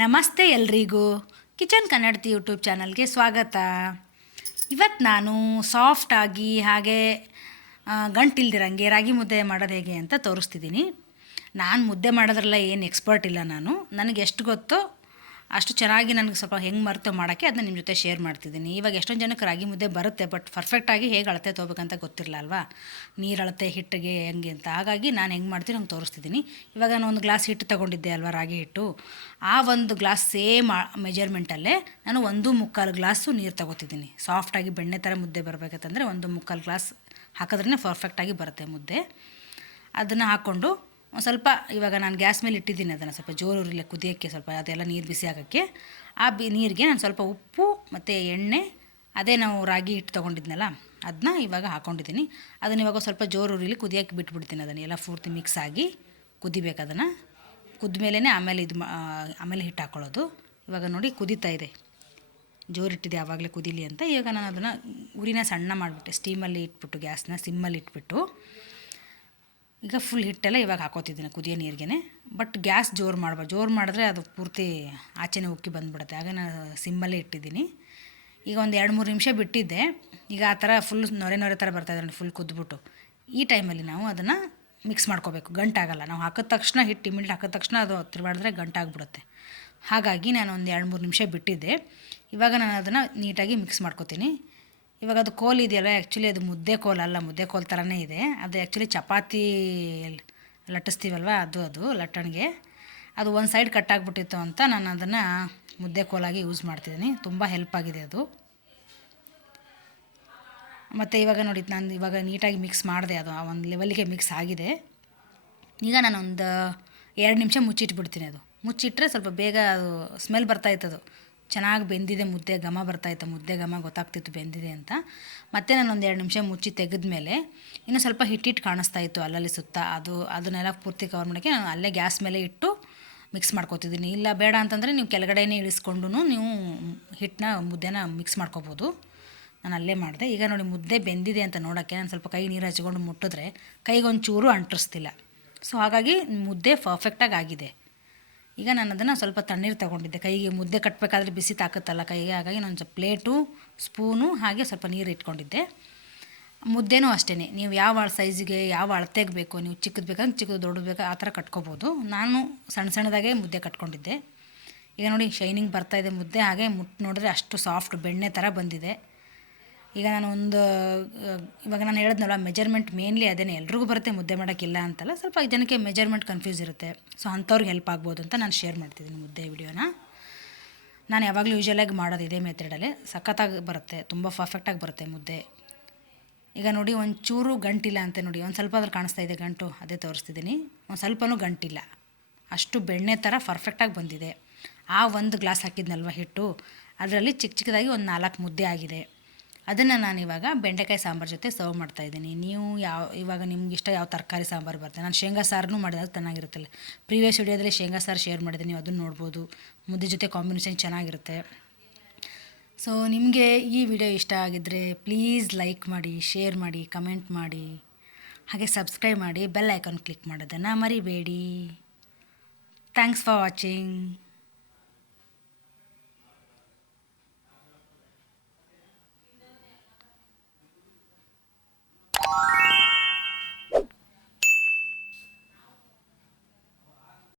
ನಮಸ್ತೆ ಎಲ್ರಿಗೂ. ಕಿಚನ್ ಕನ್ನಡತಿ ಯೂಟ್ಯೂಬ್ ಚಾನಲ್ಗೆ ಸ್ವಾಗತ. ಇವತ್ತು ನಾನು ಸಾಫ್ಟಾಗಿ ಹಾಗೆ ಗಂಟಿಲ್ದಿರಂಗೆ ರಾಗಿ ಮುದ್ದೆ ಮಾಡೋದು ಹೇಗೆ ಅಂತ ತೋರಿಸ್ತಿದ್ದೀನಿ. ನಾನು ಮುದ್ದೆ ಮಾಡೋದ್ರಲ್ಲ ಏನು ಎಕ್ಸ್ಪರ್ಟ್ ಇಲ್ಲ. ನನಗೆ ಎಷ್ಟು ಗೊತ್ತೋ ಅಷ್ಟು ಚೆನ್ನಾಗಿ ನನಗೆ ಸ್ವಲ್ಪ ಹೆಂಗೆ ಮರೆತು ಮಾಡೋಕ್ಕೆ ಅದನ್ನ ನಿಮ್ಮ ಜೊತೆ ಶೇರ್ ಮಾಡ್ತಿದ್ದೀನಿ. ಇವಾಗ ಎಷ್ಟೊಂದು ಜನಕ್ಕೆ ರಾಗಿ ಮುದ್ದೆ ಬರುತ್ತೆ, ಬಟ್ ಪರ್ಫೆಕ್ಟಾಗಿ ಹೇಗೆ ಅಳತೆ ತೊಗೋಬೇಕಂತ ಗೊತ್ತಿರಲ್ಲ ಅಲ್ವಾ, ನೀರು ಅಳತೆ ಹಿಟ್ಟಿಗೆ ಹೆಂಗೆ ಅಂತ. ಹಾಗಾಗಿ ನಾನು ಹೆಂಗೆ ಮಾಡ್ತೀನಿ ಹಂಗೆ ತೋರಿಸ್ತಿದ್ದೀನಿ. ಇವಾಗ ನಾನು ಒಂದು ಗ್ಲಾಸ್ ಹಿಟ್ಟು ತೊಗೊಂಡಿದ್ದೆ ಅಲ್ವಾ, ರಾಗಿ ಹಿಟ್ಟು. ಆ ಒಂದು ಗ್ಲಾಸ್ ಸೇಮ್ ಮೆಜರ್ಮೆಂಟಲ್ಲೇ ನಾನು 1.25 ಗ್ಲಾಸು ನೀರು ತೊಗೋತಿದ್ದೀನಿ. ಸಾಫ್ಟಾಗಿ ಬೆಣ್ಣೆ ಥರ ಮುದ್ದೆ ಬರಬೇಕಂತಂದರೆ 1.25 ಗ್ಲಾಸ್ ಹಾಕಿದ್ರೇ ಪರ್ಫೆಕ್ಟಾಗಿ ಬರುತ್ತೆ ಮುದ್ದೆ. ಅದನ್ನು ಹಾಕ್ಕೊಂಡು ಒಂದು ಸ್ವಲ್ಪ, ಇವಾಗ ನಾನು ಗ್ಯಾಸ್ ಮೇಲೆ ಇಟ್ಟಿದ್ದೀನಿ, ಅದನ್ನು ಸ್ವಲ್ಪ ಜೋರೂರಿಲ್ಲ ಕುದಿಯೋಕ್ಕೆ, ಸ್ವಲ್ಪ ಅದೆಲ್ಲ ನೀರು ಬಿಸಿ ಆಗೋಕ್ಕೆ. ಆ ನೀರಿಗೆ ನಾನು ಸ್ವಲ್ಪ ಉಪ್ಪು ಮತ್ತು ಎಣ್ಣೆ, ಅದೇ ನಾವು ರಾಗಿ ಹಿಟ್ಟು ತೊಗೊಂಡಿದ್ನಲ್ಲ ಅದನ್ನ ಇವಾಗ ಹಾಕ್ಕೊಂಡಿದ್ದೀನಿ. ಅದನ್ನು ಇವಾಗ ಸ್ವಲ್ಪ ಜೋರೂರಿಲಿ ಕುದಿಯೋಕ್ಕೆ ಬಿಟ್ಬಿಡ್ತೀನಿ. ಅದನ್ನು ಎಲ್ಲ ಪೂರ್ತಿ ಮಿಕ್ಸ್ ಆಗಿ ಕುದಿಬೇಕು. ಅದನ್ನು ಕುದ್ಮೇಲೆ ಆಮೇಲೆ ಹಿಟ್ಟು ಹಾಕ್ಕೊಳ್ಳೋದು. ಇವಾಗ ನೋಡಿ ಕುದೀತಾ ಇದೆ, ಜೋರಿಟ್ಟಿದೆ ಆವಾಗಲೇ ಕುದೀಲಿ ಅಂತ. ಇವಾಗ ನಾನು ಅದನ್ನು ಉರಿನ ಸಣ್ಣ ಮಾಡಿಬಿಟ್ಟೆ, ಸ್ಟೀಮಲ್ಲಿ ಇಟ್ಬಿಟ್ಟು ಗ್ಯಾಸ್ನ ಸಿಮ್ಮಲ್ಲಿ ಇಟ್ಬಿಟ್ಟು ಈಗ ಫುಲ್ ಹಿಟ್ಟೆಲ್ಲ ಇವಾಗ ಹಾಕೋತಿದ್ದೀನಿ ಕುದಿಯೋ ನೀರಿಗೆ. ಬಟ್ ಗ್ಯಾಸ್ ಜೋರು ಮಾಡಬಾರ್ದು, ಜೋರು ಮಾಡಿದ್ರೆ ಅದು ಪೂರ್ತಿ ಆಚೆನೇ ಉಕ್ಕಿ ಬಂದುಬಿಡುತ್ತೆ. ಆಗ ನಾನು ಸಿಮ್ಮಲ್ಲೇ ಇಟ್ಟಿದ್ದೀನಿ. ಈಗ ಒಂದು 2-3 ನಿಮಿಷ ಬಿಟ್ಟಿದ್ದೆ. ಈಗ ಆ ಥರ ಫುಲ್ ನೊರೆ ಥರ ಬರ್ತಾಯಿದೆ ಫುಲ್ ಕುದ್ಬಿಟ್ಟು. ಈ ಟೈಮಲ್ಲಿ ನಾವು ಅದನ್ನು ಮಿಕ್ಸ್ ಮಾಡ್ಕೋಬೇಕು, ಗಂಟಾಗಲ್ಲ. ನಾವು ಹಾಕಿದ ತಕ್ಷಣ ಹಿಟ್ಟು ಇಮಿಡಿಯೇಟ್ ಹಾಕಿದ ತಕ್ಷಣ ಅದು ತಿರುಗಾಡಿದ್ರೆ ಗಂಟಾಗ್ಬಿಡುತ್ತೆ. ಹಾಗಾಗಿ ನಾನು ಒಂದು 2-3 ನಿಮಿಷ ಬಿಟ್ಟಿದ್ದೆ. ಇವಾಗ ನಾನು ಅದನ್ನು ನೀಟಾಗಿ ಮಿಕ್ಸ್ ಮಾಡ್ಕೋತೀನಿ. ಇವಾಗ ಅದು ಕೋಲ್ ಇದೆಯಲ್ಲ, ಆ್ಯಕ್ಚುಲಿ ಅದು ಮುದ್ದೆ ಕೋಲ್ ಅಲ್ಲ, ಮುದ್ದೆ ಕೋಲ್ ಥರನೇ ಇದೆ. ಅದು ಆ್ಯಕ್ಚುಲಿ ಚಪಾತಿ ಲಟ್ಟಿಸ್ತೀವಲ್ವ, ಅದು ಲಟ್ಟಣಿಗೆ ಅದು ಒಂದು ಸೈಡ್ ಕಟ್ಟಾಗ್ಬಿಟ್ಟಿತ್ತು ಅಂತ ನಾನು ಅದನ್ನು ಮುದ್ದೆ ಕೋಲಾಗಿ ಯೂಸ್ ಮಾಡ್ತಿದ್ದೀನಿ. ತುಂಬ ಹೆಲ್ಪ್ ಆಗಿದೆ ಅದು. ಮತ್ತು ಇವಾಗ ನೋಡಿ, ನಾನು ಇವಾಗ ನೀಟಾಗಿ ಮಿಕ್ಸ್ ಮಾಡಿದೆ, ಅದು ಆ ಒಂದು ಲೆವೆಲ್ಗೆ ಮಿಕ್ಸ್ ಆಗಿದೆ. ಈಗ ನಾನೊಂದು 2 ನಿಮಿಷ ಮುಚ್ಚಿಟ್ಬಿಡ್ತೀನಿ. ಅದು ಮುಚ್ಚಿಟ್ರೆ ಸ್ವಲ್ಪ ಬೇಗ ಅದು ಸ್ಮೆಲ್ ಬರ್ತಾಯಿತ್ತದು, ಚೆನ್ನಾಗಿ ಬೆಂದಿದೆ ಮುದ್ದೆ, ಘಮ ಬರ್ತಾಯಿತ್ತು, ಮುದ್ದೆ ಘಮ ಗೊತ್ತಾಗ್ತಿತ್ತು ಬೆಂದಿದೆ ಅಂತ. ಮತ್ತು ನಾನು ಒಂದು 2 ನಿಮಿಷ ಮುಚ್ಚಿ ತೆಗೆದ್ಮೇಲೆ ಇನ್ನೂ ಸ್ವಲ್ಪ ಹಿಟ್ಟಿಟ್ಟು ಕಾಣಿಸ್ತಾಯಿತ್ತು ಅಲ್ಲಲ್ಲಿ ಸುತ್ತ. ಅದನ್ನೆಲ್ಲ ಪೂರ್ತಿ ಕವರ್ ಮಾಡೋಕ್ಕೆ ನಾನು ಅಲ್ಲೇ ಗ್ಯಾಸ್ ಮೇಲೆ ಇಟ್ಟು ಮಿಕ್ಸ್ ಮಾಡ್ಕೊತಿದ್ದೀನಿ. ಇಲ್ಲ ಬೇಡ ಅಂತಂದರೆ ನೀವು ಕೆಳಗಡೆನೇ ಇಳಿಸ್ಕೊಂಡು ನೀವು ಮುದ್ದೆನ ಮಿಕ್ಸ್ ಮಾಡ್ಕೊಬೋದು. ನಾನು ಅಲ್ಲೇ ಮಾಡಿದೆ. ಈಗ ನೋಡಿ ಮುದ್ದೆ ಬೆಂದಿದೆ ಅಂತ ನೋಡೋಕ್ಕೆ ನಾನು ಸ್ವಲ್ಪ ಕೈ ನೀರು ಹಚ್ಕೊಂಡು ಮುಟ್ಟಿದ್ರೆ ಕೈಗೊಂಚೂರು ಅಂಟಿಸ್ತಿಲ್ಲ. ಸೊ ಹಾಗಾಗಿ ಮುದ್ದೆ ಪರ್ಫೆಕ್ಟಾಗಿ ಆಗಿದೆ. ಈಗ ನಾನು ಅದನ್ನು ಸ್ವಲ್ಪ ತಣ್ಣೀರು ತೊಗೊಂಡಿದ್ದೆ, ಕೈಗೆ ಮುದ್ದೆ ಕಟ್ಟಬೇಕಾದ್ರೆ ಬಿಸಿ ತಾಕತ್ತಲ್ಲ ಕೈಗೆ. ಹಾಗಾಗಿ ನಾನು ಸ್ವಲ್ಪ ಪ್ಲೇಟು, ಸ್ಪೂನು ಹಾಗೆ ಸ್ವಲ್ಪ ನೀರು ಇಟ್ಕೊಂಡಿದ್ದೆ. ಮುದ್ದೆನೂ ಅಷ್ಟೇ, ನೀವು ಯಾವ ಸೈಜಿಗೆ ಯಾವ ಅಳತೆಗೆ ಬೇಕು, ನೀವು ಚಿಕ್ಕದು ಬೇಕಂದ್ರೆ ಚಿಕ್ಕದು, ದೊಡ್ಡದು ಬೇಕು ಆ ಥರ ಕಟ್ಕೋಬೋದು. ನಾನು ಸಣ್ಣದಾಗೆ ಮುದ್ದೆ ಕಟ್ಕೊಂಡಿದ್ದೆ. ಈಗ ನೋಡಿ ಶೈನಿಂಗ್ ಬರ್ತಾಯಿದೆ ಮುದ್ದೆ, ಹಾಗೆ ನೋಡಿದ್ರೆ ಅಷ್ಟು ಸಾಫ್ಟ್ ಬೆಣ್ಣೆ ಥರ ಬಂದಿದೆ. ಈಗ ಇವಾಗ ನಾನು ಹೇಳಿದ್ನಲ್ಲ, ಮೆಜರ್ಮೆಂಟ್ ಮೇನ್ಲಿ ಅದೇನೆ, ಎಲ್ರಿಗೂ ಬರುತ್ತೆ ಮುದ್ದೆ ಮಾಡೋಕ್ಕಿಲ್ಲ ಅಂತಲ್ಲ, ಸ್ವಲ್ಪ ಜನಕ್ಕೆ ಮೆಜರ್ಮೆಂಟ್ ಕನ್ಫ್ಯೂಸ್ ಇರುತ್ತೆ. ಸೊ ಅಂಥವ್ರಿಗೆ ಹೆಲ್ಪ್ ಆಗ್ಬೋದು ಅಂತ ನಾನು ಶೇರ್ ಮಾಡ್ತಿದ್ದೀನಿ ಮುದ್ದೆ ವಿಡಿಯೋನ. ನಾನು ಯಾವಾಗಲೂ ಯೂಶ್ವಲಾಗಿ ಮಾಡೋದು ಇದೇ ಮೆಥಡಲ್ಲೇ, ಸಖತ್ತಾಗಿ ಬರುತ್ತೆ, ತುಂಬ ಪರ್ಫೆಕ್ಟಾಗಿ ಬರುತ್ತೆ ಮುದ್ದೆ. ಈಗ ನೋಡಿ ಒಂಚೂರು ಗಂಟಿಲ್ಲ ಅಂತ, ನೋಡಿ ಒಂದು ಸ್ವಲ್ಪ ಆದ್ರೂ ಕಾಣಿಸ್ತಾ ಇದೆ ಗಂಟು, ಅದೇ ತೋರಿಸ್ತಿದ್ದೀನಿ. ಒಂದು ಸ್ವಲ್ಪನೂ ಗಂಟಿಲ್ಲ, ಅಷ್ಟು ಬೆಣ್ಣೆ ಥರ ಪರ್ಫೆಕ್ಟಾಗಿ ಬಂದಿದೆ. ಆ ಒಂದು ಗ್ಲಾಸ್ ಹಾಕಿದ್ನಲ್ವ ಹಿಟ್ಟು, ಅದರಲ್ಲಿ ಚಿಕ್ಕದಾಗಿ ಒಂದು 4 ಮುದ್ದೆ ಆಗಿದೆ. ಅದನ್ನು ನಾನು ಇವಾಗ ಬೆಂಡೆಕಾಯಿ ಸಾಂಬಾರು ಜೊತೆ ಸರ್ವ್ ಮಾಡ್ತಾಯಿದ್ದೀನಿ. ನೀವು ಇವಾಗ ನಿಮ್ಗೆ ಇಷ್ಟ ಯಾವ ತರಕಾರಿ ಸಾಂಬಾರು ಬರುತ್ತೆ. ನಾನು ಶೇಂಗಾ ಸಾರನ್ನು ಮಾಡಿದಾಗ ಚೆನ್ನಾಗಿರುತ್ತಲ್ಲ, ಪ್ರೀವಿಯಸ್ ವಿಡಿಯೋದಲ್ಲಿ ಶೇಂಗಾ ಸಾರು ಶೇರ್ ಮಾಡಿದೆ, ನೀವು ಅದನ್ನು ನೋಡ್ಬೋದು. ಮುದ್ದೆ ಜೊತೆ ಕಾಂಬಿನೇಷನ್ ಚೆನ್ನಾಗಿರುತ್ತೆ. ಸೊ ನಿಮಗೆ ಈ ವಿಡಿಯೋ ಇಷ್ಟ ಆಗಿದ್ದರೆ ಪ್ಲೀಸ್ ಲೈಕ್ ಮಾಡಿ, ಶೇರ್ ಮಾಡಿ, ಕಮೆಂಟ್ ಮಾಡಿ, ಹಾಗೆ ಸಬ್ಸ್ಕ್ರೈಬ್ ಮಾಡಿ, ಬೆಲ್ ಐಕಾನ್ ಕ್ಲಿಕ್ ಮಾಡೋದನ್ನು ಮರಿಬೇಡಿ. Thanks for watching.